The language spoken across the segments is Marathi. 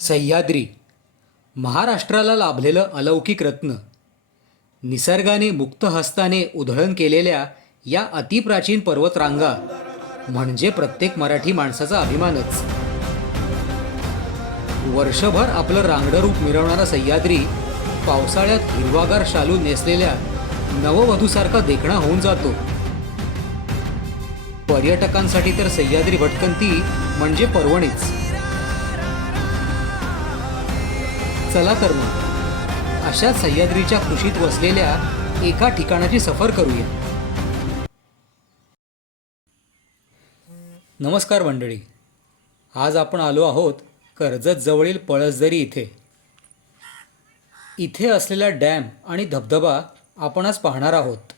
सह्याद्री महाराष्ट्राला लाभलेलं अलौकिक रत्न. निसर्गाने मुक्त हस्ताने उधळण केलेल्या या अतिप्राचीन पर्वतरांगा म्हणजे प्रत्येक मराठी माणसाचा अभिमानच. वर्षभर आपलं रांगडं रूप मिरवणारा सह्याद्री पावसाळ्यात हिरवागार शालू नेसलेल्या नववधूसारखा देखणा होऊन जातो. पर्यटकांसाठी तर सह्याद्री भटकंती म्हणजे पर्वणीच. चला तर मग अशा सह्याद्रीच्या कुशीत वसलेल्या एका ठिकाणाची सफर करूया. नमस्कार मंडळी, आज आपण आलो आहोत कर्जत जवळील पळसदरी इथे. इथे असलेला डॅम आणि धबधबा आपण आज पाहणार आहोत.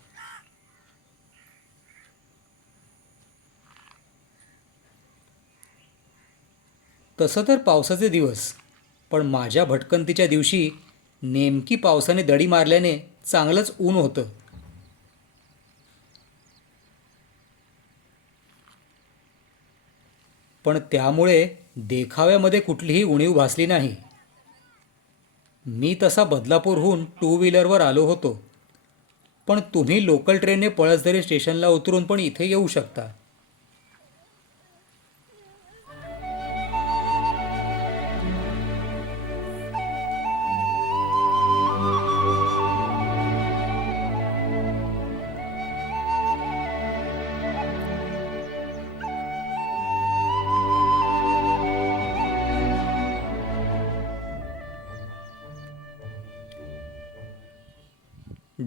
तसं तर पावसाचे दिवस, पण माझ्या भटकंतीच्या दिवशी नेमकी पावसाने दडी मारल्याने चांगलंच ऊन होतं. पण त्यामुळे देखाव्यामध्ये कुठलीही उणीव भासली नाही. मी तसा बदलापूरहून 2 व्हीलरवर आलो होतो, पण तुम्ही लोकल ट्रेनने पळसदरी स्टेशनला उतरून पण इथे येऊ शकता.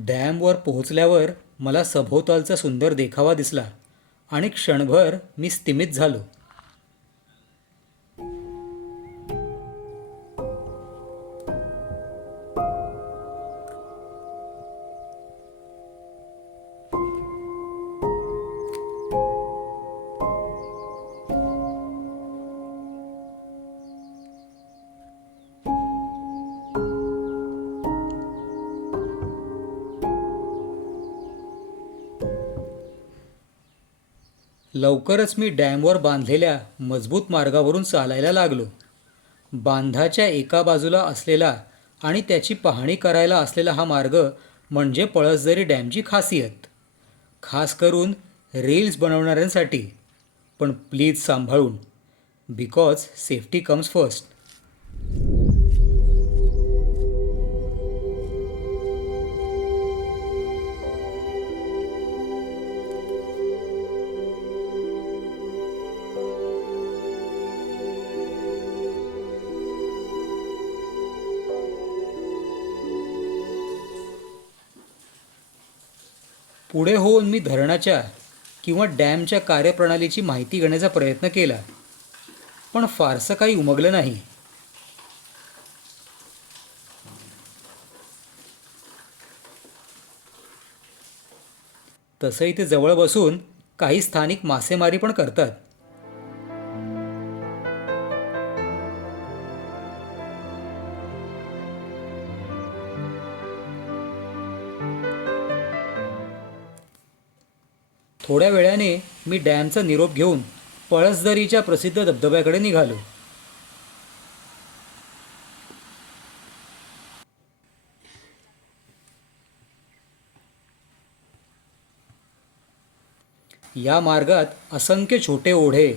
डॅमवर पोहोचल्यावर मला सभोवतालचा सुंदर देखावा दिसला आणि क्षणभर मी स्तिमित झालो. लवकरच मी डॅमवर बांधलेल्या मजबूत मार्गावरून चालायला लागलो. बांधाच्या एका बाजूला असलेला आणि त्याची पाहणी करायला असलेला हा मार्ग म्हणजे पळसदरी डॅमची खासियत, खास करून रील्स बनवणाऱ्यांसाठी. पण प्लीज सांभाळून, बिकॉज सेफ्टी कम्स फर्स्ट. पुढे होऊन मी धरणाच्या किंवा डॅमच्या कार्यप्रणालीची माहिती घेण्याचा प्रयत्न केला, पण फारसं काही उमगलं नाही. तसं इथे जवळ बसून काही स्थानिक मासेमारी पण करतात. थोड्या वेळाने मी डॅमचा निरोप घेऊन पळसदरीच्या प्रसिद्ध धबधब्याकडे निघालो. या मार्गात असंख्य छोटे ओढे,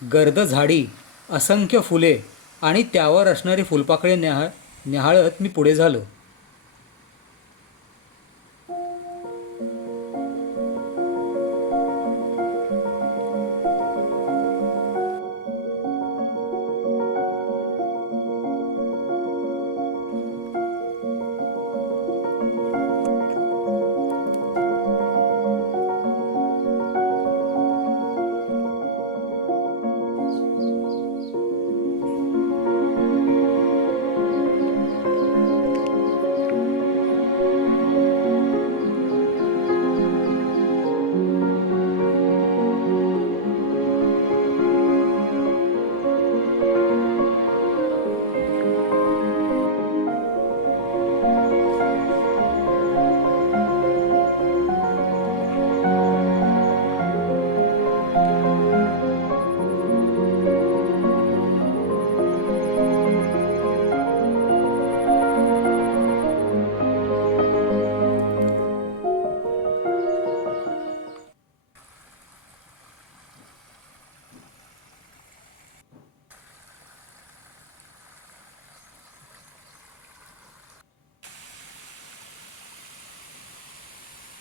गर्द झाडी, असंख्य फुले आणि त्यावर असणारी फुलपाखळे न्याहाळत मी पुढे झालो.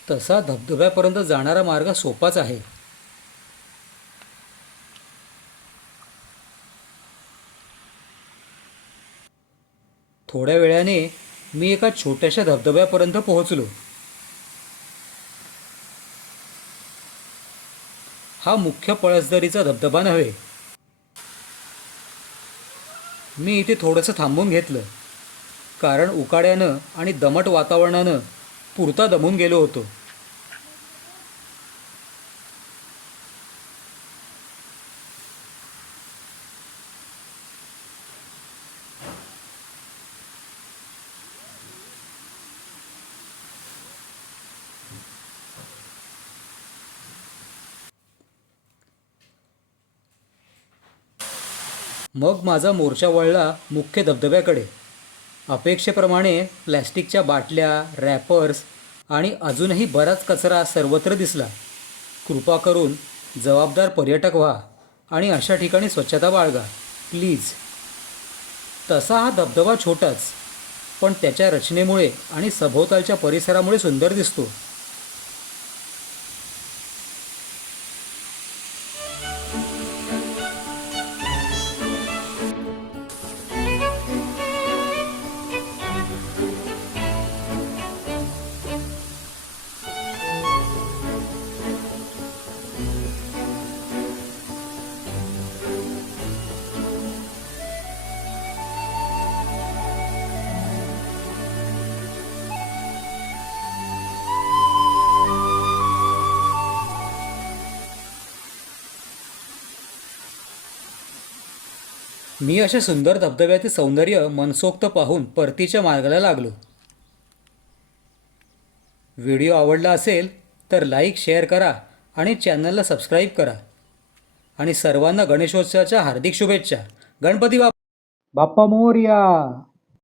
तसा धबधब्यापर्यंत जाणारा मार्ग सोपाच आहे. थोड्या वेळाने मी एका छोट्याशा धबधब्यापर्यंत पोहोचलो. हा मुख्य पळसदरीचा धबधबा नव्हे. मी इथे थोडंसं थांबून घेतलं, कारण उकाड्यानं आणि दमट वातावरणानं पुरता दमून गेलो होतो. मग माझा मोर्चा वळला मुख्य धबधब्याकडे. अपेक्षेप्रमाणे प्लॅस्टिकच्या बाटल्या, रॅपर्स आणि अजूनही बराच कचरा सर्वत्र दिसला. कृपा करून जबाबदार पर्यटक व्हा आणि अशा ठिकाणी स्वच्छता बाळगा, प्लीज. तसा हा धबधबा छोटाच, पण त्याच्या रचनेमुळे आणि सभोवतालच्या परिसरामुळे सुंदर दिसतो. मी अशा सुंदर धबधब्याचे सौंदर्य मनसोक्त पाहून परतीच्या मार्गाला लागलो. व्हिडिओ आवडला असेल तर लाईक, शेअर करा आणि चॅनलला सबस्क्राईब करा. आणि सर्वांना गणेशोत्सवाच्या हार्दिक शुभेच्छा. गणपती बाप्पा मोरया.